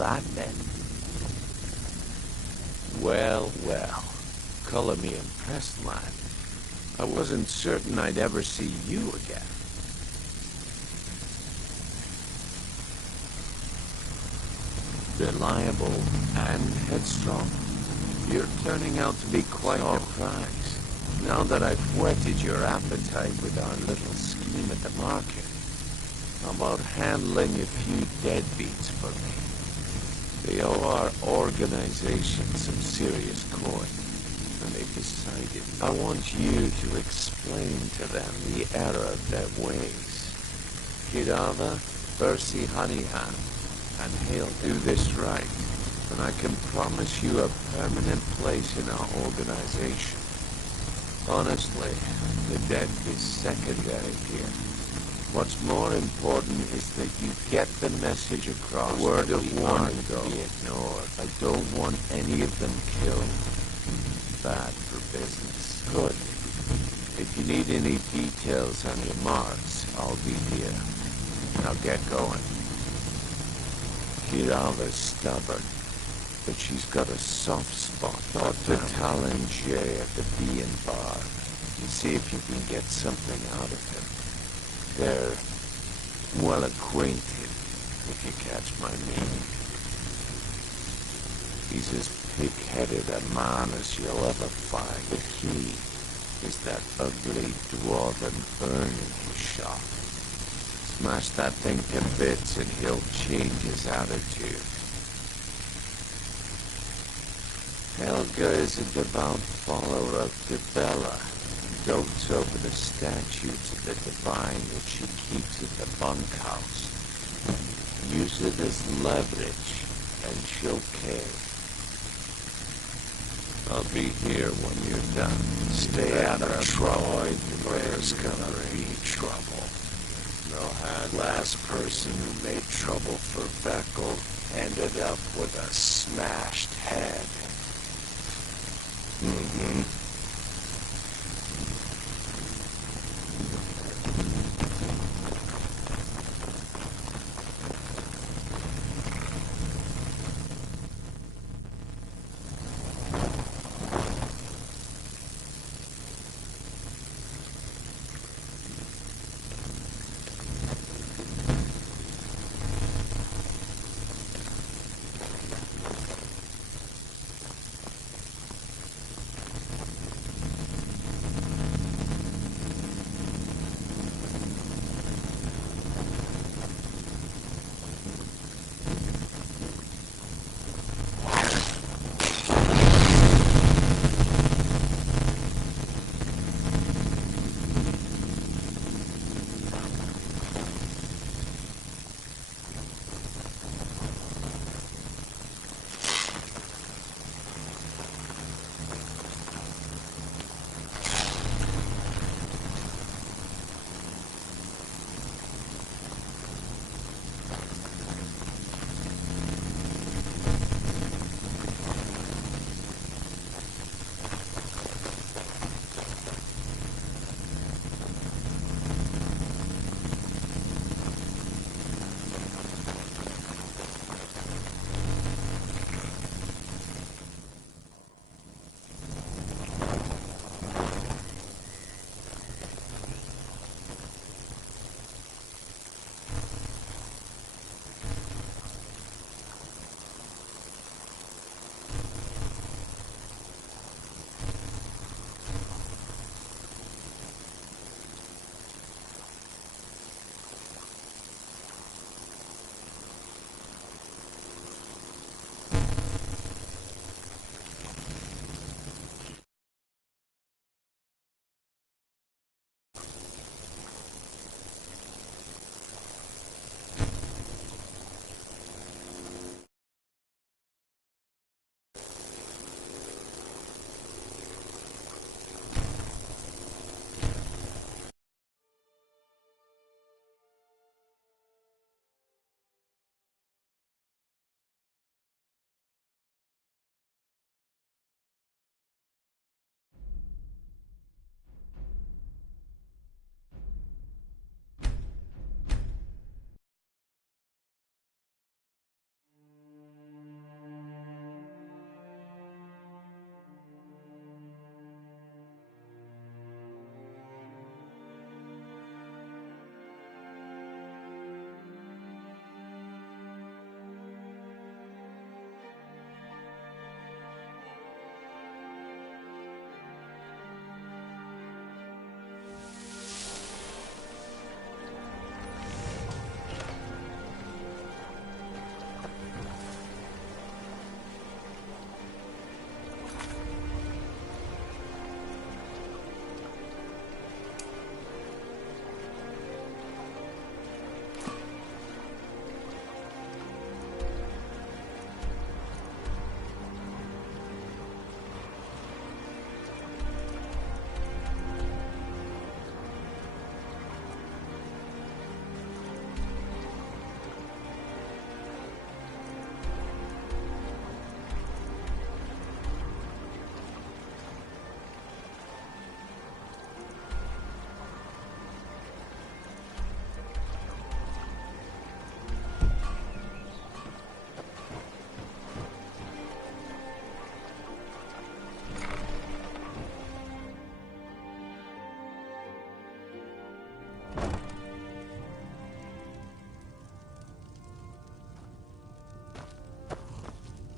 that then. Well, well. Color me impressed, lad. I wasn't certain I'd ever see you again. Reliable and headstrong. You're turning out to be quite a prize. Now that I've whetted your appetite with our little scheme at the market, how about handling a few deadbeats for me? They owe our organization some serious coin, and they've decided I want you to explain to them the error of their ways. Kirava, Percy Honeyhand, and he'll do this right, and I can promise you a permanent place in our organization. Honestly, the debt is secondary here. What's more important is that you get the message across. A word of warning, though. Be ignored. I don't want any of them killed. Bad for business. Good. If you need any details on your marks, I'll be here. Now get going. Kirava's stubborn, but she's got a soft spot. Talk to Talon J at the Bee and Bar and see if you can get something out of him. They're well acquainted, if you catch my meaning. He's as pig-headed a man as you'll ever find. The key is that ugly dwarven urn in his shop. Smash that thing to bits and he'll change his attitude. Helga is a devout follower of Dibella, and dotes over the statues of the divine that she keeps at the bunkhouse. Use it as leverage, and she'll cave. I'll be here when you're done. Stay out of trouble, or there's gonna be trouble. The last person who made trouble for Beckel ended up with a smashed head.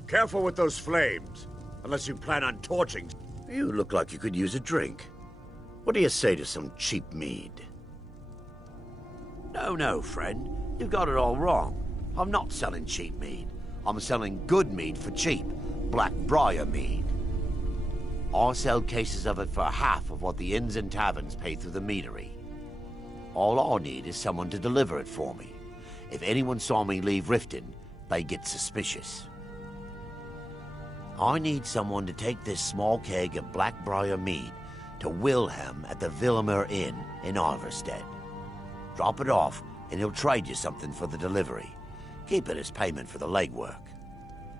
Careful with those flames, unless you plan on torching. You look like you could use a drink. What do you say to some cheap mead? No, friend. You got it all wrong. I'm not selling cheap mead. I'm selling good mead for cheap. Blackbriar mead. I sell cases of it for half of what the inns and taverns pay through the meadery. All I need is someone to deliver it for me. If anyone saw me leave Riften, they get suspicious. I need someone to take this small keg of Blackbriar mead to Wilhelm at the Villimer Inn in Iverstead. Drop it off, and he'll trade you something for the delivery. Keep it as payment for the legwork.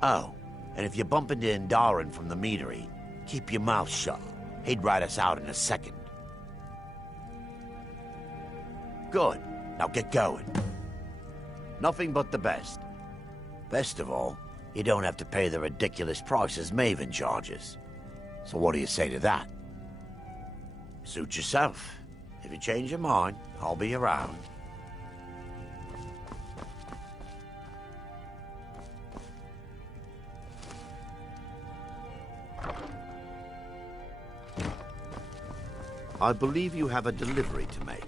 Oh, and if you bump into Indaren from the meadery, keep your mouth shut. He'd rat us out in a second. Good. Now get going. Nothing but the best. Best of all, you don't have to pay the ridiculous prices Maven charges. So what do you say to that? Suit yourself. If you change your mind, I'll be around. I believe you have a delivery to make.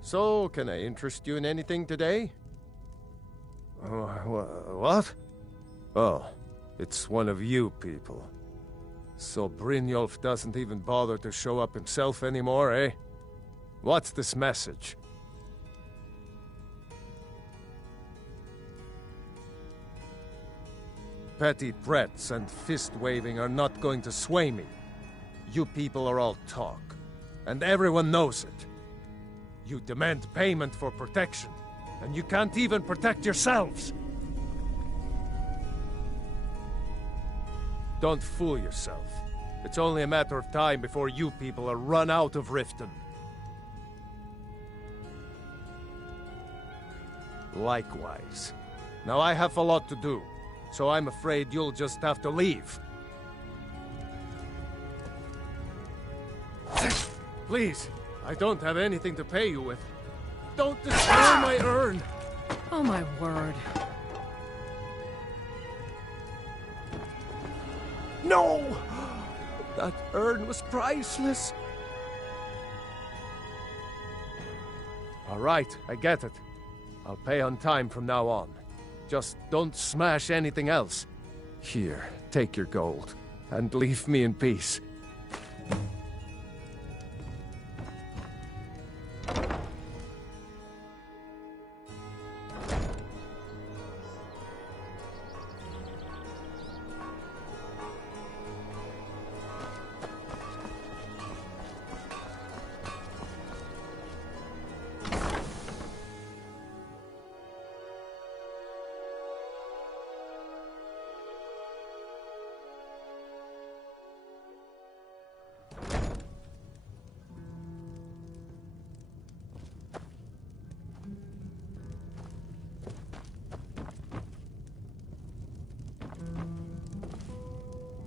So, can I interest you in anything today? What? Oh, it's one of you people. So Brynjolf doesn't even bother to show up himself anymore, eh? What's this message? Petty threats and fist-waving are not going to sway me. You people are all talk, and everyone knows it. You demand payment for protection, and you can't even protect yourselves. Don't fool yourself. It's only a matter of time before you people are run out of Riften. Likewise. Now I have a lot to do, so I'm afraid you'll just have to leave. Please, I don't have anything to pay you with. Don't destroy my urn! Oh my word. No! That urn was priceless. All right, I get it. I'll pay on time from now on. Just don't smash anything else. Here, take your gold, and leave me in peace.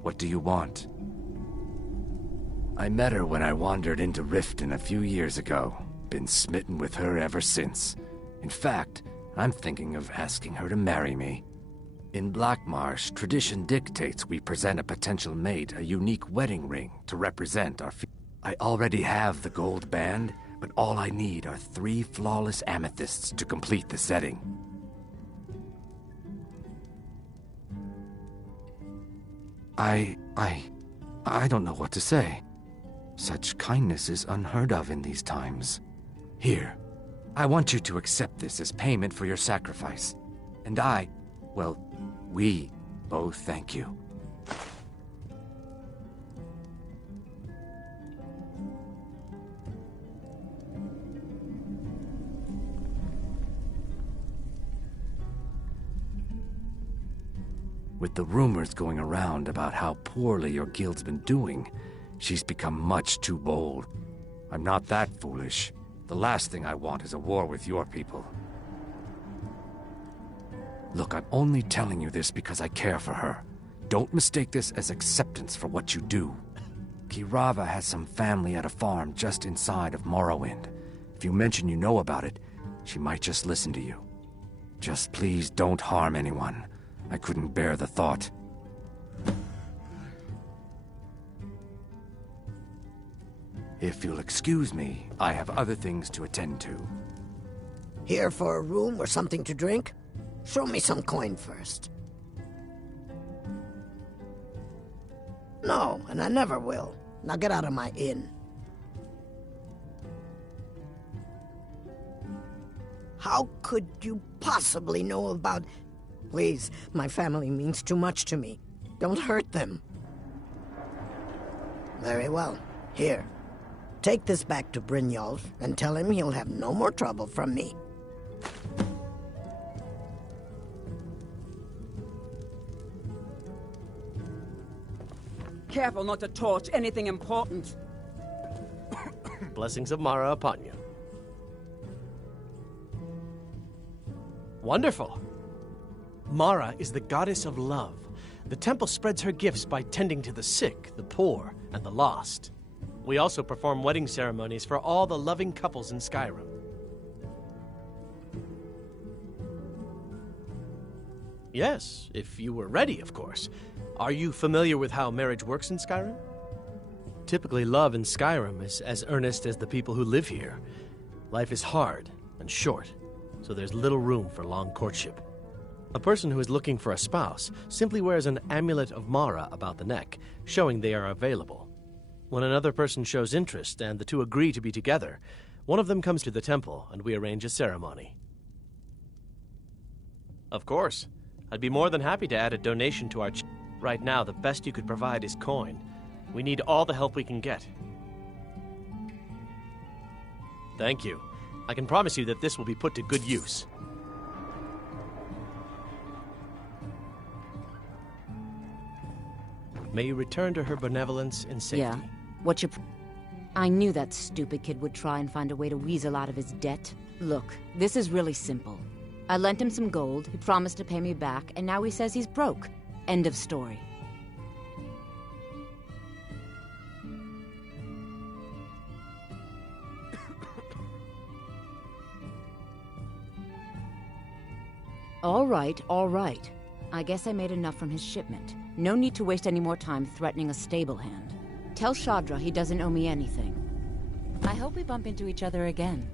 What do you want? I met her when I wandered into Riften a few years ago. Been smitten with her ever since. In fact, I'm thinking of asking her to marry me. In Blackmarsh, tradition dictates we present a potential mate a unique wedding ring to represent our I already have the gold band, but all I need are 3 flawless amethysts to complete the setting. I don't know what to say. Such kindness is unheard of in these times. Here, I want you to accept this as payment for your sacrifice. And we both thank you. With the rumors going around about how poorly your guild's been doing, she's become much too bold. I'm not that foolish. The last thing I want is a war with your people. Look, I'm only telling you this because I care for her. Don't mistake this as acceptance for what you do. Kirava has some family at a farm just inside of Morrowind. If you mention you know about it, she might just listen to you. Just please don't harm anyone. I couldn't bear the thought. If you'll excuse me, I have other things to attend to. Here for a room or something to drink? Show me some coin first. No, and I never will. Now get out of my inn. How could you possibly know about... Please, my family means too much to me. Don't hurt them. Very well. Here. Take this back to Brynjolf and tell him he'll have no more trouble from me. Careful not to torch anything important. Blessings of Mara upon you. Wonderful. Mara is the goddess of love. The temple spreads her gifts by tending to the sick, the poor, and the lost. We also perform wedding ceremonies for all the loving couples in Skyrim. Yes, if you were ready, of course. Are you familiar with how marriage works in Skyrim? Typically, love in Skyrim is as earnest as the people who live here. Life is hard and short, so there's little room for long courtship. A person who is looking for a spouse simply wears an amulet of Mara about the neck, showing they are available. When another person shows interest and the two agree to be together, one of them comes to the temple and we arrange a ceremony. Of course. I'd be more than happy to add a donation to our Right now, the best you could provide is coin. We need all the help we can get. Thank you. I can promise you that this will be put to good use. May you return to her benevolence in safety. Yeah. What you... I knew that stupid kid would try and find a way to weasel out of his debt. Look, this is really simple. I lent him some gold, he promised to pay me back, and now he says he's broke. End of story. All right. I guess I made enough from his shipment. No need to waste any more time threatening a stable hand. Tell Shadra he doesn't owe me anything. I hope we bump into each other again.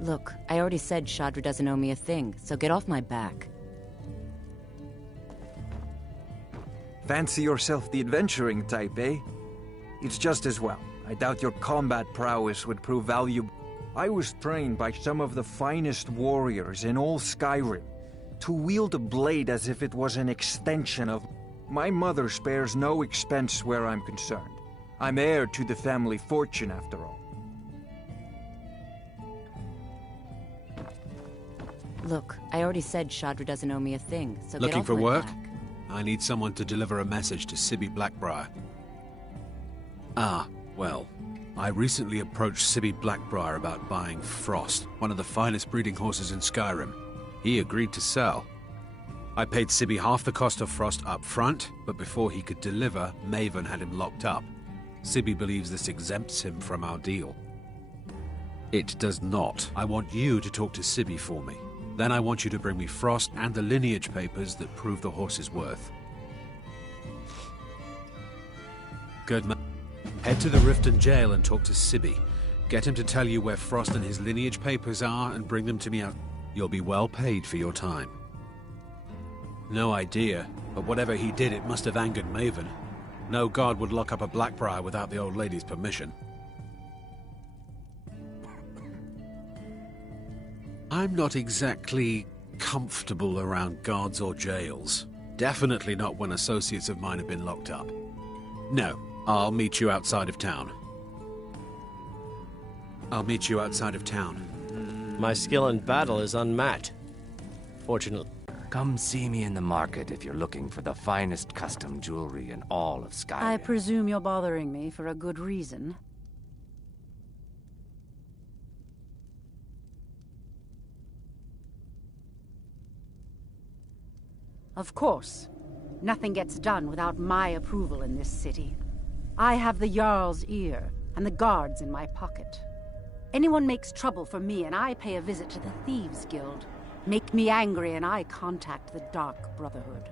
Look, I already said Shadra doesn't owe me a thing, so get off my back. Fancy yourself the adventuring type, eh? It's just as well. I doubt your combat prowess would prove valuable. I was trained by some of the finest warriors in all Skyrim to wield a blade as if it was an extension of... My mother spares no expense where I'm concerned. I'm heir to the family fortune, after all. Look, I already said Shadra doesn't owe me a thing, so Looking get off for my work? back. I need someone to deliver a message to Sibby Blackbriar. Well, I recently approached Sibby Blackbriar about buying Frost, one of the finest breeding horses in Skyrim. He agreed to sell. I paid Sibby half the cost of Frost up front, but before he could deliver, Maven had him locked up. Sibby believes this exempts him from our deal. It does not. I want you to talk to Sibby for me. Then I want you to bring me Frost and the lineage papers that prove the horse's worth. Good man. Head to the Riften jail and talk to Sibby. Get him to tell you where Frost and his lineage papers are and bring them to me out. You'll be well paid for your time. No idea, But whatever he did, it must have angered Maven. No guard would lock up a Blackbriar without the old lady's permission. I'm not exactly comfortable around guards or jails. Definitely not when associates of mine have been locked up. No, I'll meet you outside of town. My skill in battle is unmatched. Fortunately. Come see me in the market if you're looking for the finest custom jewelry in all of Skyrim. I presume you're bothering me for a good reason. Of course. Nothing gets done without my approval in this city. I have the Jarl's ear, and the guards in my pocket. Anyone makes trouble for me, and I pay a visit to the Thieves' Guild. Make me angry, and I contact the Dark Brotherhood.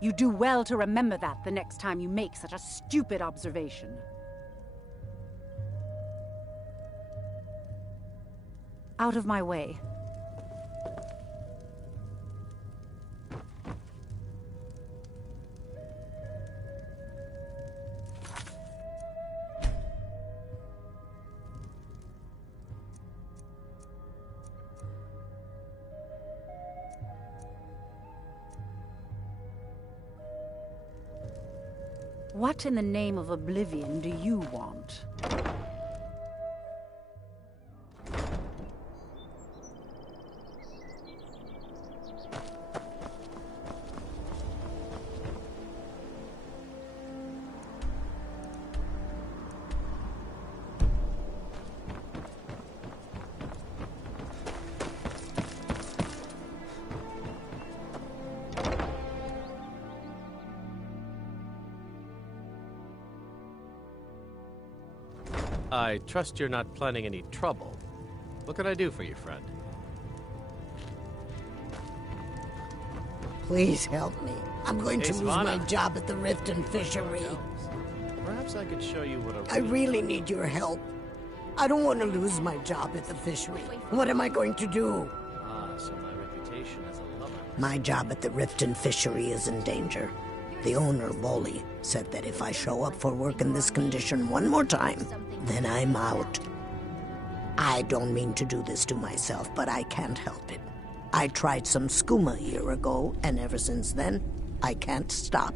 You do well to remember that the next time you make such a stupid observation. Out of my way. What in the name of oblivion do you want? I trust you're not planning any trouble. What can I do for you, friend? Please help me. I'm going to Hey, lose my Svanna. job at the Rift and Fishery. Perhaps I could show you what a I really need your help. I don't want to lose my job at the fishery. What am I going to do? So my reputation as a lover. My job at the Rift and Fishery is in danger. The owner, Bolly, said that if I show up for work in this condition one more time, then I'm out. I don't mean to do this to myself, but I can't help it. I tried some skooma a year ago, and ever since then, I can't stop.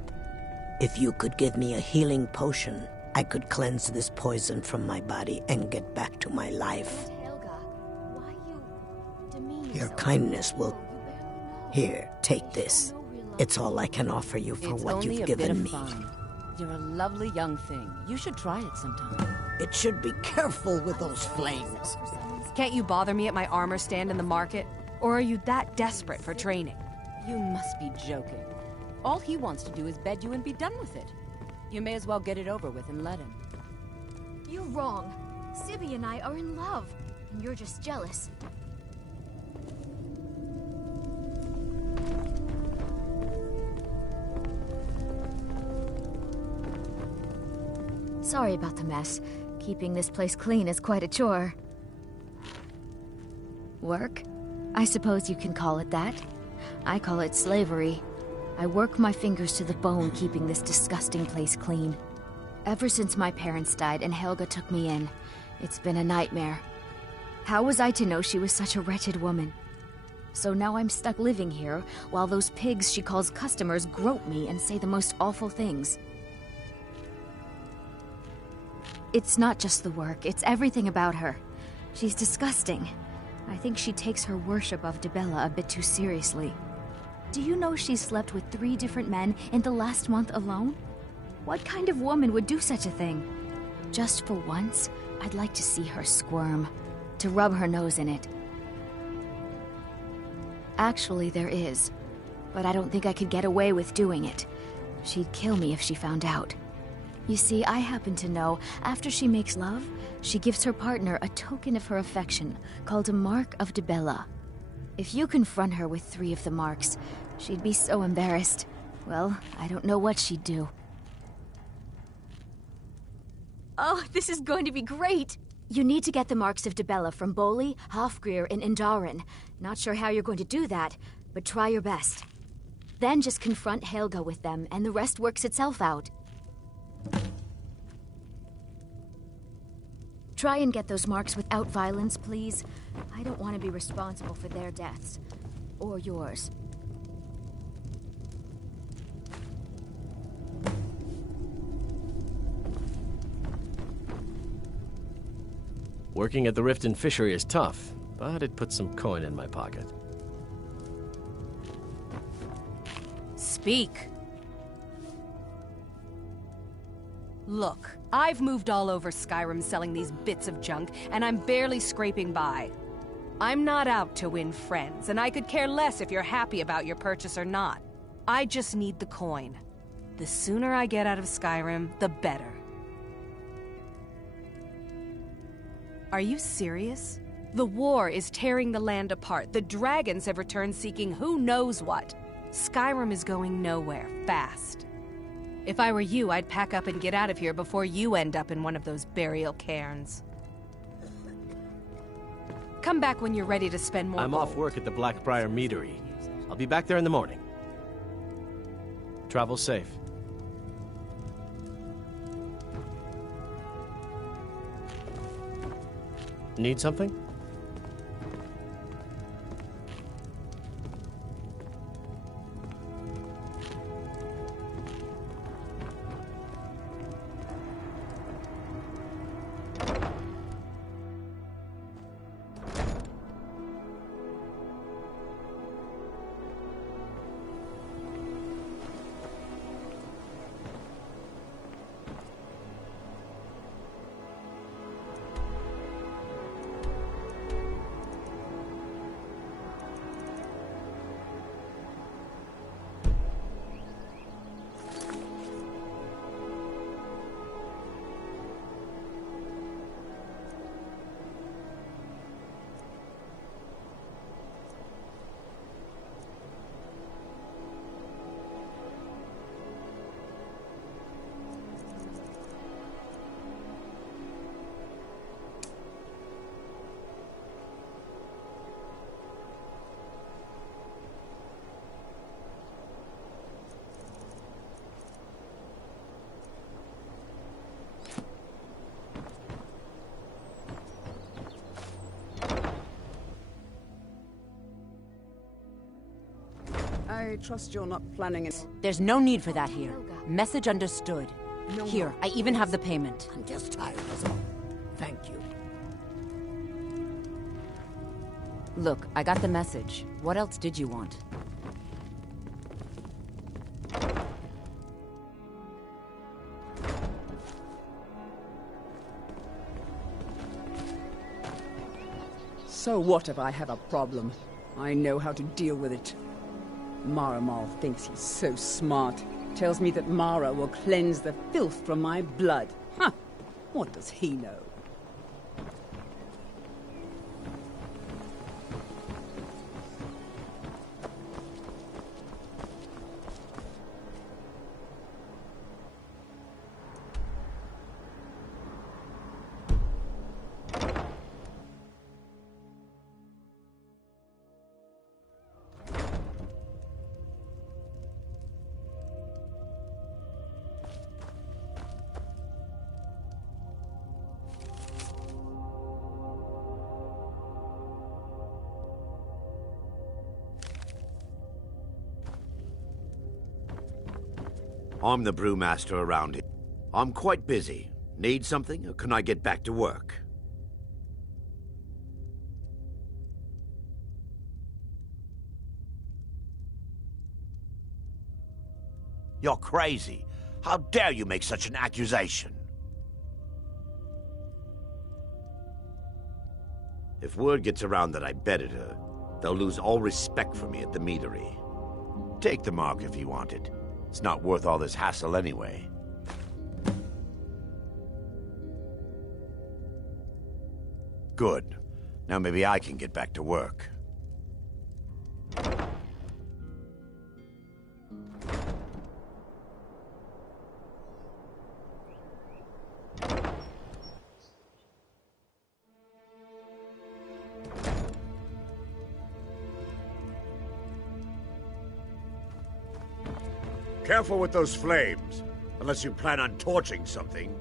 If you could give me a healing potion, I could cleanse this poison from my body and get back to my life. Your kindness will... Here, take this. It's all I can offer you for It's what only you've a bit given of me. fun. You're a lovely young thing. You should try it sometime. It should be careful with those flames. Can't you bother me at my armor stand in the market? Or are you that desperate for training? You must be joking. All he wants to do is bed you and be done with it. You may as well get it over with and let him. You're wrong. Sibby and I are in love, and you're just jealous. Sorry about the mess. Keeping this place clean is quite a chore. Work? I suppose you can call it that. I call it slavery. I work my fingers to the bone keeping this disgusting place clean. Ever since my parents died and Helga took me in, it's been a nightmare. How was I to know she was such a wretched woman? So now I'm stuck living here, while those pigs she calls customers grope me and say the most awful things. It's not just the work, it's everything about her. She's disgusting. I think she takes her worship of Dibella a bit too seriously. Do you know she slept with 3 different men in the last month alone? What kind of woman would do such a thing? Just for once, I'd like to see her squirm, to rub her nose in it. Actually, there is, but I don't think I could get away with doing it. She'd kill me if she found out. You see, I happen to know, after she makes love, she gives her partner a token of her affection, called a Mark of Dibella. If you confront her with 3 of the marks, she'd be so embarrassed. Well, I don't know what she'd do. Oh, this is going to be great! You need to get the marks of Dibella from Bolly, Hofgrir, and Indaren. Not sure how you're going to do that, but try your best. Then just confront Helga with them, and the rest works itself out. Try and get those marks without violence, please. I don't want to be responsible for their deaths. Or yours. Working at the Riften Fishery is tough, but it puts some coin in my pocket. Speak. Look, I've moved all over Skyrim selling these bits of junk, and I'm barely scraping by. I'm not out to win friends, and I could care less if you're happy about your purchase or not. I just need the coin. The sooner I get out of Skyrim, the better. Are you serious? The war is tearing the land apart. The dragons have returned seeking who knows what. Skyrim is going nowhere, fast. If I were you, I'd pack up and get out of here before you end up in one of those burial cairns. Come back when you're ready to spend more I'm gold. off work at the Blackbriar Meadery. I'll be back there in the morning. Travel safe. Need something? I trust you're not planning it. There's no need for that here. Message understood. No Here, more. I even have the payment. I'm just tired, is all. Thank you. Look, I got the message. What else did you want? So what if I have a problem? I know how to deal with it. Maramal thinks he's so smart. Tells me that Mara will cleanse the filth from my blood. Huh! What does he know? I'm the brewmaster around here. I'm quite busy. Need something, or can I get back to work? You're crazy. How dare you make such an accusation? If word gets around that I bedded her, they'll lose all respect for me at the meadery. Take the mark if you want it. It's not worth all this hassle anyway. Good. Now maybe I can get back to work. Careful with those flames, unless you plan on torching something.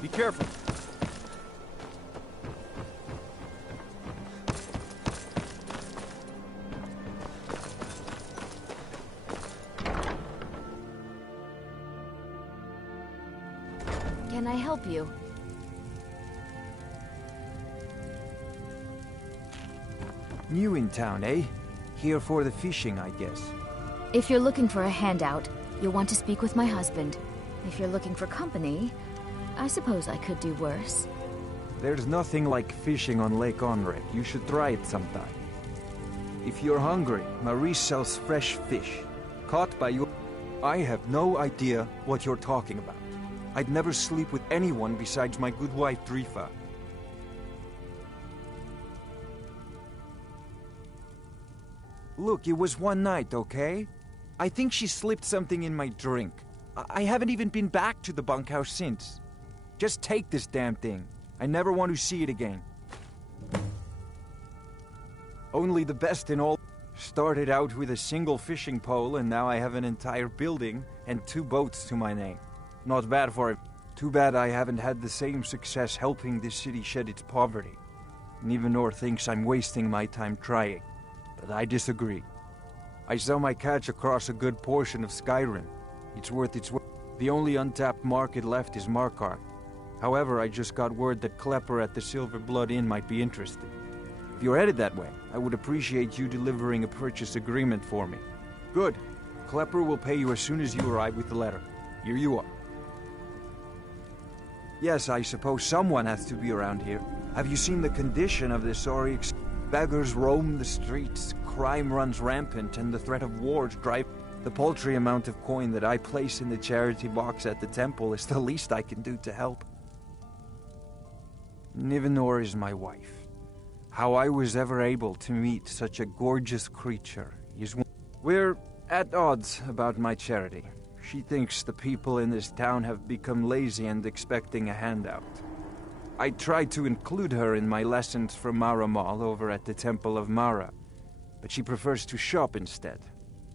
Be careful. Can I help you? New in town, eh? Here for the fishing, I guess. If you're looking for a handout, you'll want to speak with my husband. If you're looking for company, I suppose I could do worse. There's nothing like fishing on Lake Onred. You should try it sometime. If you're hungry, Marie sells fresh fish. Caught by you. I have no idea what you're talking about. I'd never sleep with anyone besides my good wife, Drifa. Look, it was one night, okay? I think she slipped something in my drink. I haven't even been back to the bunkhouse since. Just take this damn thing. I never want to see it again. Only the best in all. Started out with a single fishing pole, and now I have an entire building and 2 boats to my name. Not bad for it. Too bad I haven't had the same success helping this city shed its poverty. Nivenor thinks I'm wasting my time trying, but I disagree. I sell my catch across a good portion of Skyrim. It's worth its worth. The only untapped market left is Markarth. However, I just got word that Klepper at the Silver Blood Inn might be interested. If you're headed that way, I would appreciate you delivering a purchase agreement for me. Good. Klepper will pay you as soon as you arrive with the letter. Here you are. Yes, I suppose someone has to be around here. Have you seen the condition of this Oryx? Beggars roam the streets, crime runs rampant, and the threat of wars drive... The paltry amount of coin that I place in the charity box at the temple is the least I can do to help. Nivenor is my wife. How I was ever able to meet such a gorgeous creature is... We're at odds about my charity. She thinks the people in this town have become lazy and expecting a handout. I tried to include her in my lessons from Maramal over at the Temple of Mara, but she prefers to shop instead.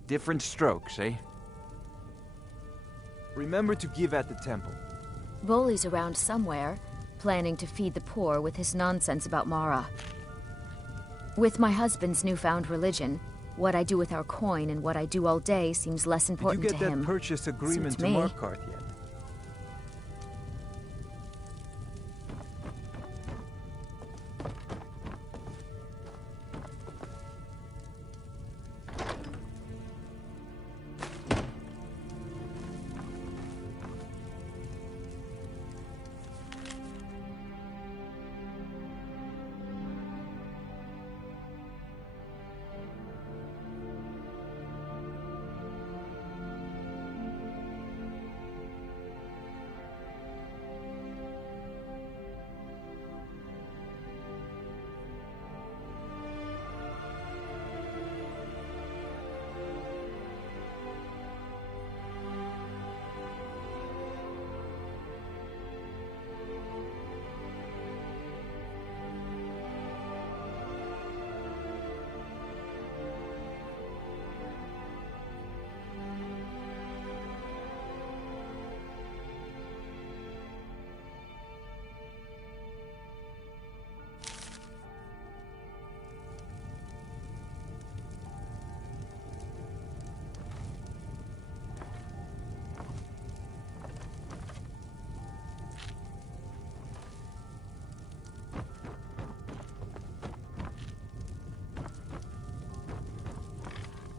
Different strokes, eh? Remember to give at the temple. Bolly's around somewhere, planning to feed the poor with his nonsense about Mara. With my husband's newfound religion, what I do with our coin and what I do all day seems less important to him. Did you get that purchase agreement to Markarth yet?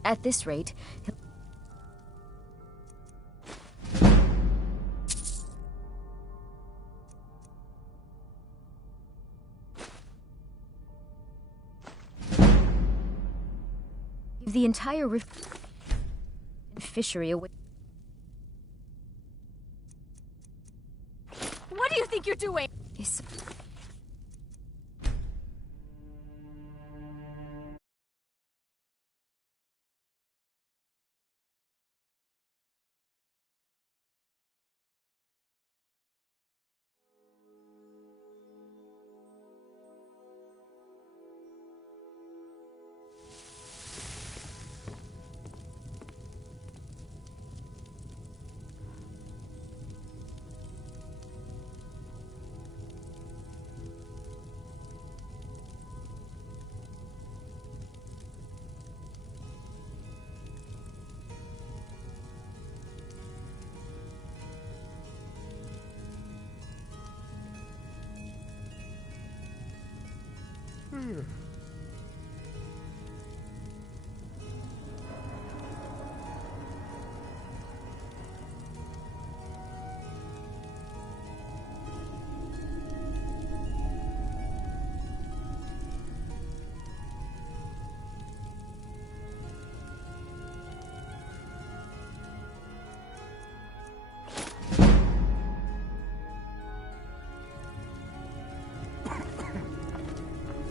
At this rate, he'll... give the entire rift and fishery away. What do you think you're doing? Yes.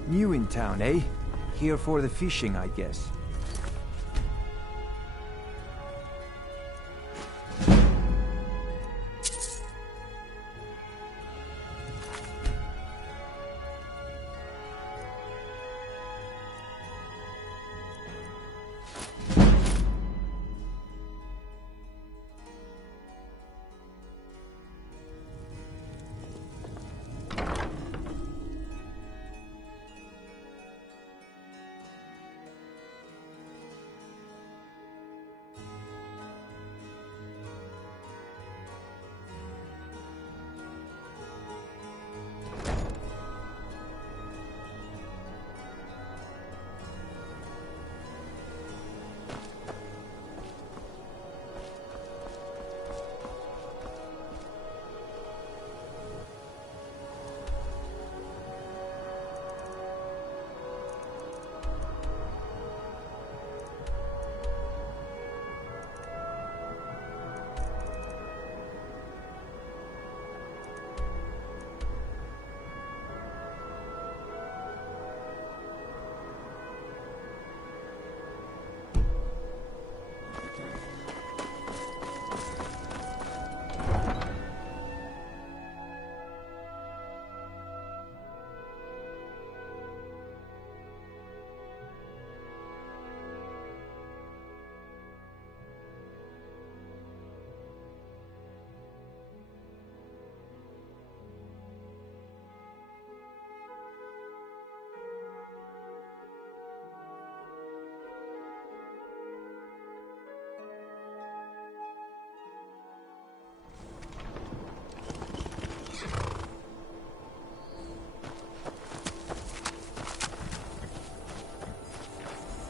New in town, eh? Here for the fishing, I guess.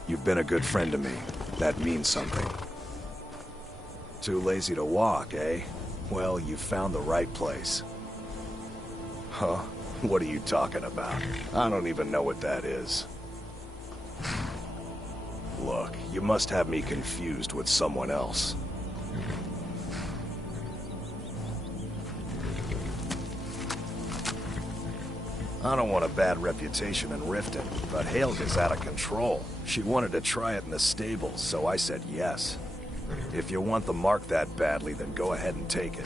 You've been a good friend to me. That means something. Too lazy to walk, eh? Well, you found the right place. Huh? What are you talking about? I don't even know what that is. Look, you must have me confused with someone else. I don't want a bad reputation in Riften, but Helga's out of control. She wanted to try it in the stables, so I said yes. If you want the mark that badly, then go ahead and take it.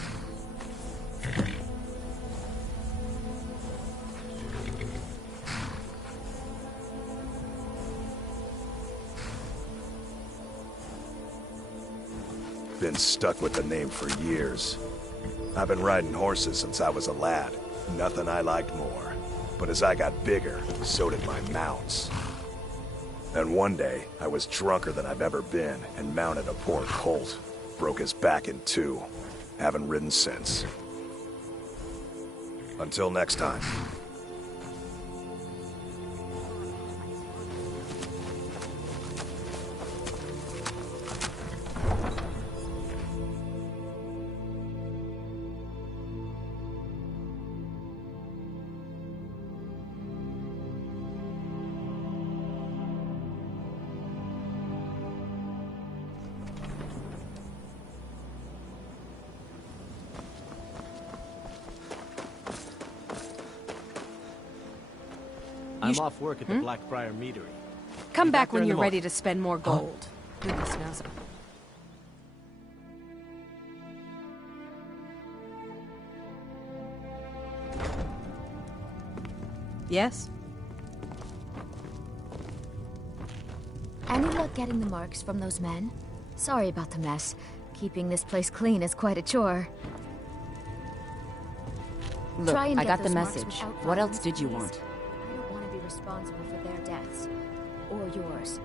Been stuck with the name for years. I've been riding horses since I was a lad. Nothing I liked more. But as I got bigger, so did my mounts. And one day, I was drunker than I've ever been and mounted a poor colt. Broke his back in two. Haven't ridden since. Until next time. I'm off work at the Blackbriar Meadery. Come Be back there when in the you're ready morning. to spend more gold. Goodness knows. Yes? Any luck getting the marks from those men? Sorry about the mess. Keeping this place clean is quite a chore. Look, Try and I get got the those marks message. without What else violence, did you please. want? I don't want to be responsible for their deaths. Or yours.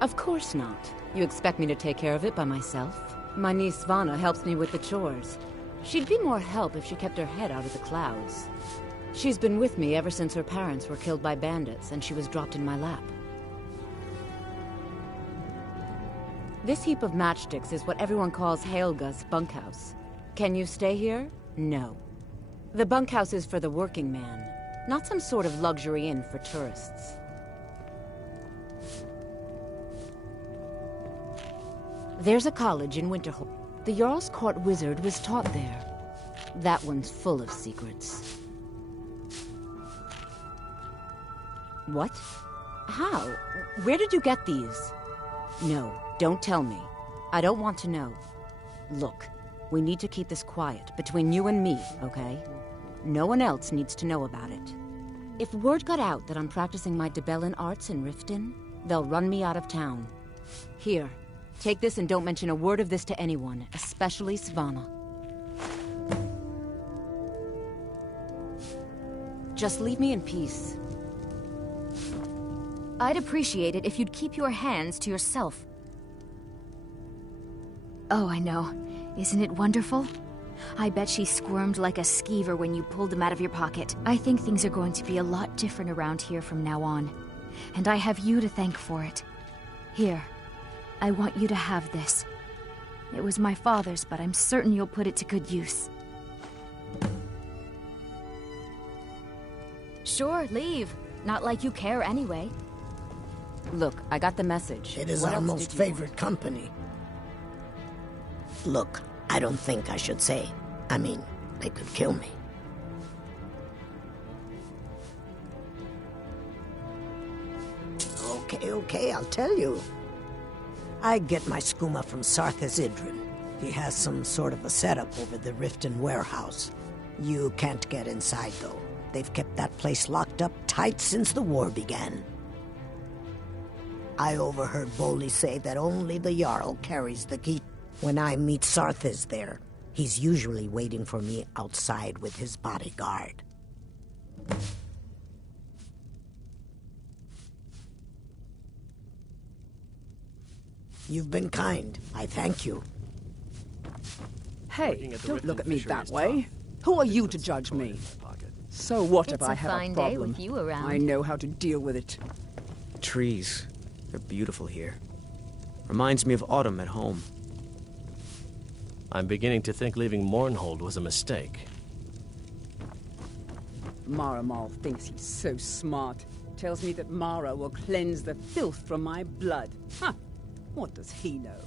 Of course not. You expect me to take care of it by myself? My niece Svana helps me with the chores. She'd be more help if she kept her head out of the clouds. She's been with me ever since her parents were killed by bandits and she was dropped in my lap. This heap of matchsticks is what everyone calls Helga's bunkhouse. Can you stay here? No. The bunkhouse is for the working man, not some sort of luxury inn for tourists. There's a college in Winterhold. The Jarl's Court wizard was taught there. That one's full of secrets. What? How? Where did you get these? No, don't tell me. I don't want to know. Look, we need to keep this quiet, between you and me, okay? No one else needs to know about it. If word got out that I'm practicing my Debellan arts in Riften, they'll run me out of town. Here, take this and don't mention a word of this to anyone, especially Svana. Just leave me in peace. I'd appreciate it if you'd keep your hands to yourself. Oh, I know. Isn't it wonderful? I bet she squirmed like a skeever when you pulled them out of your pocket. I think things are going to be a lot different around here from now on. And I have you to thank for it. Here, I want you to have this. It was my father's, but I'm certain you'll put it to good use. Sure, leave. Not like you care anyway. Look, I got the message. It is What our else most did you favorite company. Look, I don't think I should say. I mean, they could kill me. Okay, I'll tell you. I get my skooma from Sarthas Idrin. He has some sort of a setup over the Riften warehouse. You can't get inside, though. They've kept that place locked up tight since the war began. I overheard Bolli say that only the Jarl carries the key. When I meet Sarthas there, he's usually waiting for me outside with his bodyguard. You've been kind. I thank you. Hey, don't look at me that way. Who are you to judge me? So what if I have a problem? It's a fine day with you around. I know how to deal with it. Trees. They're beautiful here. Reminds me of autumn at home. I'm beginning to think leaving Mournhold was a mistake. Maramal thinks he's so smart. Tells me that Mara will cleanse the filth from my blood. Huh. What does he know?